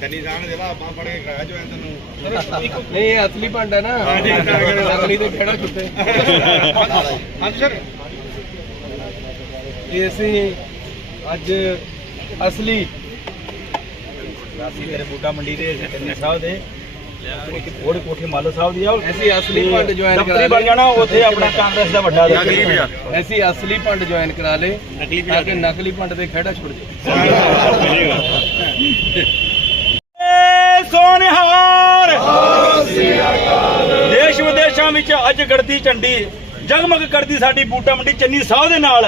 ਚੰਨੀ ਸਾਹਿਬ ਜਿਹੜਾ ਅਸਲੀ ਨਾ। ਅਸੀਂ ਰਾਸੀ ਤੇਰੇ ਬੂਟਾ ਮੰਡੀ ਦੇ ਚੰਨੀ ਸਾਹਿਬ ਦੇ ਕੋੜ ਕੋਠੇ ਮਾਲੋ ਸਾਹਿਬ ਦੀ ਆ ਅਸੀਂ ਅਸਲੀ ਭੰਡ ਜੁਆਇਨ ਕਰਾ ਦਫ਼ਤਰੀ ਬਣ ਲਏ। ਜਾਣਾ ਉੱਥੇ ਆਪਣਾ ਕਾਂਗਰਸ ਦਾ ਵੱਡਾ ਨਕਲੀ ਪਿਆ ਅਸੀਂ ਅਸਲੀ ਭੰਡ ਜੁਆਇਨ ਕਰਾ ਲਏ ਤਾਂ ਕਿ ਨਕਲੀ ਭੰਡ ਤੇ ਖੜਾ ਛੁੱਟ ਜਾਏ ਏ ਸੋਨਿਹਾਰ। ਦੇਸ਼ ਵਿਦੇਸ਼ਾਂ ਵਿੱਚ ਅੱਜ ਗੜਦੀ ਝੰਡੀ ਜਗਮਗ ਕਰਦੀ ਸਾਡੀ ਬੂਟਾ ਮੰਡੀ ਚੰਨੀ ਸਾਹਿਬ ਦੇ ਨਾਲ।